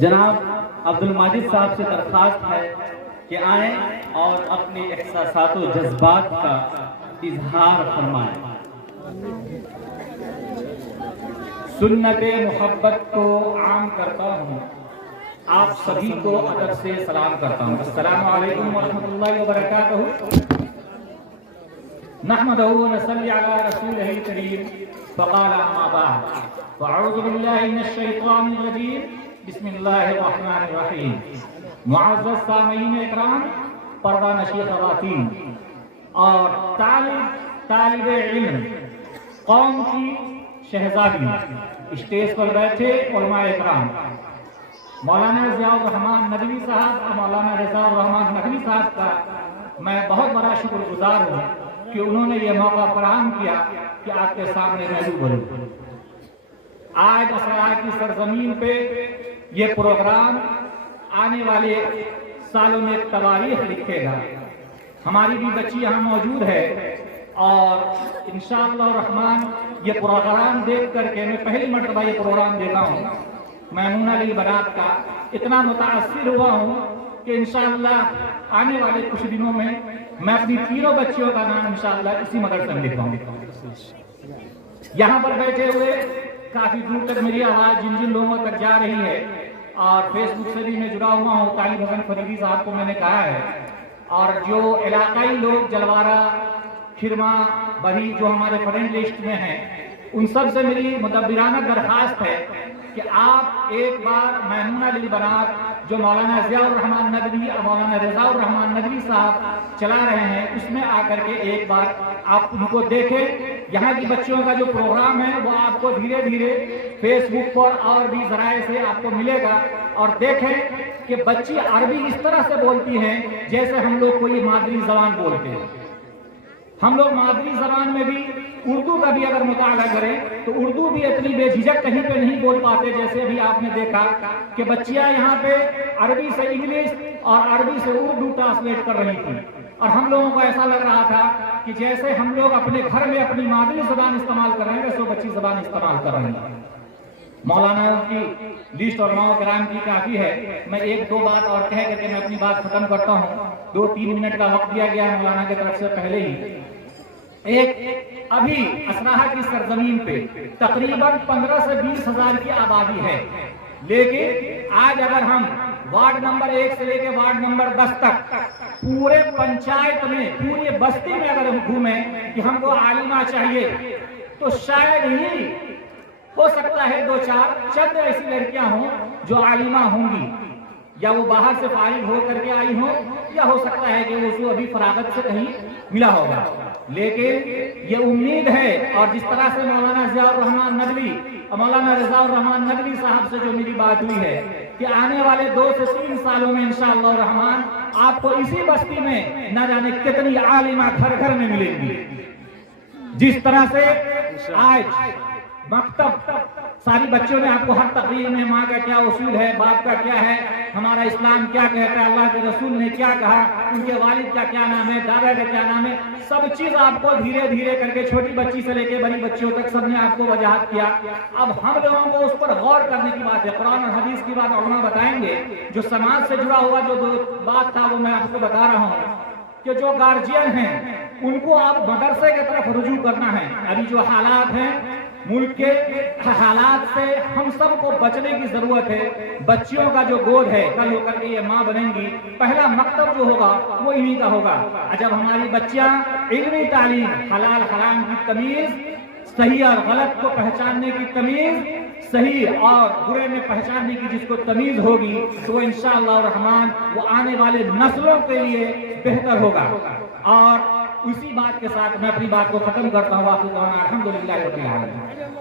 جناب عبد الماجد صاحب سے درخواست ہے کہ آئیں اور اپنے احساسات و جذبات کا اظہار فرمائیں۔ سنت محبت کو عام کرتا ہوں، آپ سبھی کو ادب سے سلام کرتا ہوں۔ السلام علیکم ورحمۃ اللہ وبرکاتہ۔ نحمدہ ونصلی علی رسولہ الکریم، فقال اما بعد، فاعوذ باللہ من الشیطان الرجیم، بسم اللہ الرحمن الرحیم۔ معزز سامعین اکرام، پردہ نشین خواتین اور طالب علم، قوم کی شہزادی، اسٹیج پر بیٹھے علماء اکرام، مولانا ضیاء الرحمان ندوی صاحب اور مولانا رضا الرحمان ندوی صاحب کا میں بہت بڑا شکر گزار ہوں کہ انہوں نے یہ موقع فراہم کیا کہ آپ کے سامنے میں بولوں۔ آج اسرار کی سرزمین پہ یہ پروگرام آنے والے سالوں میں تواریخ لکھے گا۔ ہماری بھی بچی یہاں موجود ہے اور انشاءاللہ الرحمن یہ پروگرام دیکھ کر کے میں پہلی مرتبہ یہ پروگرام دیکھا ہوں میمونہ للبنات کا، اتنا متاثر ہوا ہوں کہ انشاءاللہ آنے والے کچھ دنوں میں میں اپنی تینوں بچیوں کا نام انشاءاللہ اسی مدرسے میں لکھواؤں گا۔ یہاں پر بیٹھے ہوئے کافی دور تک میری آواز جن جن لوگوں تک جا رہی ہے، اور فیس بک سے بھی میں جڑا ہوا ہوں، طالب حسن فریدی صاحب کو میں نے کہا ہے، اور جو علاقائی لوگ جلوارہ، کھرما، بری جو ہمارے فرینڈ لسٹ میں ہیں، ان سب سے میری مدبرانہ درخواست ہے کہ آپ ایک بار میمونہ للبنات جو مولانا ضیاء الرحمان ندوی اور مولانا رضا الرحمان ندوی صاحب چلا رہے ہیں، اس میں آ کر کے ایک بار آپ ان کو دیکھیں۔ یہاں کی بچیوں کا جو پروگرام ہے وہ آپ کو دھیرے دھیرے فیس بک پر اور بھی ذرائع سے آپ کو ملے گا، اور دیکھیں کہ بچی عربی اس طرح سے بولتی ہیں جیسے ہم لوگ کوئی مادری زبان بولتے ہیں۔ ہم لوگ مادری زبان میں بھی اردو کا بھی اگر مطالعہ کریں تو اردو بھی اتنی بے جھجک کہیں پہ نہیں بول پاتے، جیسے ابھی آپ نے دیکھا کہ بچیاں یہاں پہ عربی سے انگلش اور عربی سے اردو ٹرانسلیٹ کر رہی تھی، اور ہم لوگوں کو ایسا لگ رہا تھا کہ جیسے ہم لوگ اپنے گھر میں اپنی مادری زبان استعمال کر رہے ہیں ویسے بچی زبان استعمال کر رہے ہیں۔ مولانا کی لسٹ اور علماء کرام کی کافی ہے، میں ایک دو بات اور کہہ کر کے میں اپنی بات ختم کرتا ہوں۔ 2-3 منٹ کا وقت دیا گیا ہے مولانا کی طرف سے پہلے ہی۔ ایک ابھی اسرار کی سرزمین پہ تقریباً 15 سے 20 ہزار کی آبادی ہے، لیکن آج اگر ہم وارڈ نمبر 1 سے لے کے وارڈ نمبر 10 تک پورے پنچایت میں، پوری بستی میں اگر ہم گھومیں کہ ہم کو عالمہ چاہیے، تو شاید ہی ہو سکتا ہے 2-4 چند ایسی لڑکیاں ہوں جو عالمہ ہوں گی، یا وہ باہر سے فارغ ہو کر کے آئی ہوں، یا ہو سکتا ہے کہ وہ ابھی فراغت سے کہیں ملا ہوگا۔ لیکن یہ امید ہے، اور جس طرح سے مولانا ضیاء الرحمان ندوی اور مولانا رضا الرحمان ندوی صاحب سے جو میری بات ہوئی ہے کہ آنے والے 2 سے 3 سالوں میں انشاءاللہ الرحمن آپ کو اسی بستی میں نہ جانے کتنی عالمہ گھر گھر میں ملیں گی۔ جس طرح سے آج مکتب ساری بچوں نے آپ کو ہر تقریر میں ماں کا کیا اصول ہے، باپ کا کیا ہے، ہمارا اسلام کیا کہتا ہے، اللہ کے رسول نے کیا کہا، ان کے والد کا کیا نام ہے، دادا کا کیا نام ہے، سب چیز آپ کو دھیرے دھیرے کر کے چھوٹی بچی سے لے کے بڑی بچیوں تک سب نے آپ کو وضاحت کیا۔ اب ہم لوگوں کو اس پر غور کرنے کی بات ہے، قرآن اور حدیث کی بات علماء بتائیں گے۔ جو سماج سے جڑا ہوا جو بات تھا وہ میں آپ کو بتا رہا ہوں کہ جو گارجین ہیں ان کو اب مدرسے کی طرف رجوع کرنا ہے۔ ابھی جو حالات ہیں ملک کے حالات سے ہم سب کو بچنے کی ضرورت ہے۔ بچیوں کا جو گود ہے کل ہو کر کے یہ ماں بنیں گی، پہلا مکتب جو ہوگا وہ انہی کا ہوگا۔ جب ہماری بچیاں علمی تعلیم، حلال حرام کی تمیز، صحیح اور غلط کو پہچاننے کی تمیز، صحیح اور برے میں پہچاننے کی جس کو تمیز ہوگی، تو وہ انشاءاللہ الرحمن وہ آنے والے نسلوں کے لیے بہتر ہوگا۔ اور اسی بات کے ساتھ میں اپنی بات کو ختم کرتا ہوں۔ الحمدللہ رب العالمین۔